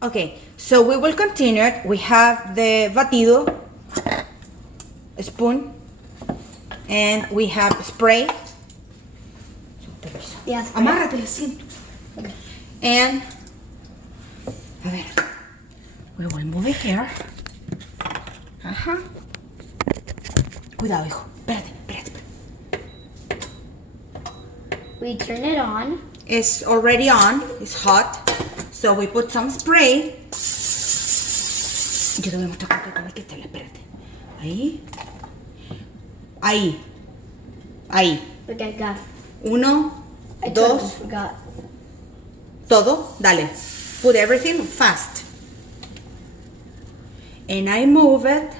Okay, so we will continue it. We have the batido, a spoon, and we have spray. Yeah, spray. Amárrate el cinto. Okay. And, a ver, we will move it here. Ajá. Cuidado, hijo. Espérate. We turn it on. It's already on. It's hot. So we put some spray. Yo te voy a mostrar cómo hay que hacerle. Espérate. Ahí. Okay, got it. 1, I 2. totally forgot. Todo. Dale. Put everything fast. And I move it.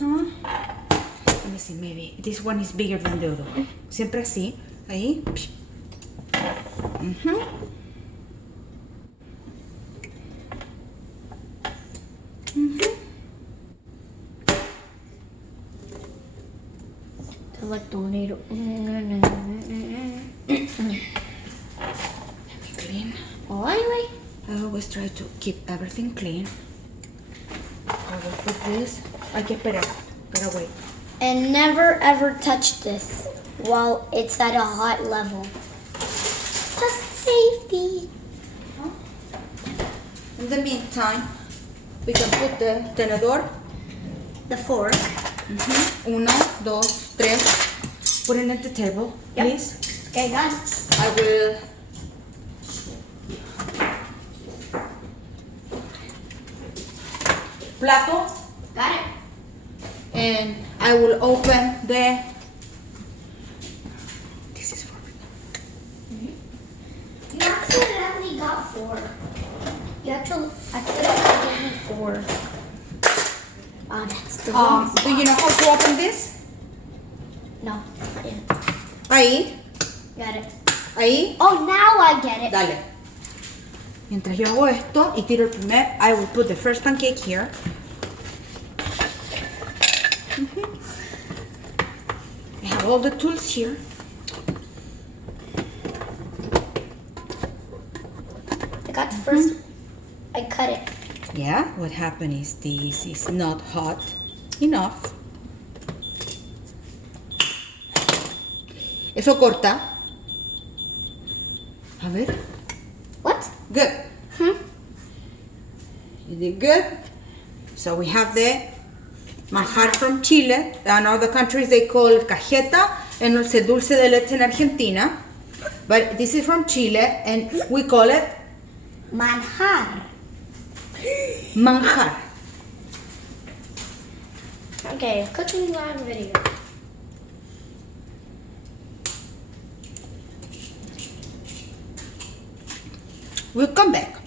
Let me see, maybe this one is bigger than the other. Siempre así. Ahí. I like tornado. Clean. Oh, anyway. I always try to keep everything clean. I will put this. Hay que esperar. Pero wait. And never ever touch this while it's at a hot level. Just safety. In the meantime, we can put the tenedor. The fork. 1, 2, 3. Put it at the table, Yep. please. Okay, got it. I will. Plato. Got it. And I will open the. This is for me. You accidentally got 4. You accidentally gave me 4. Oh, that's the wrong Do you know how to open this? No. Yeah. Ahí, Got it. ahí. Oh, now I get it. Dale. Mientras yo hago esto y tiro el primer, I will put the first pancake here. I have all the tools here. I got the first. I cut it. Yeah, what happened is this is not hot enough. Eso corta. A ver. What? Good. You did good. So we have the manjar from Chile. In other countries they call cajeta and also dulce de leche in Argentina. But this is from Chile and we call it Manjar. manjar. Okay, cooking on video. We'll come back.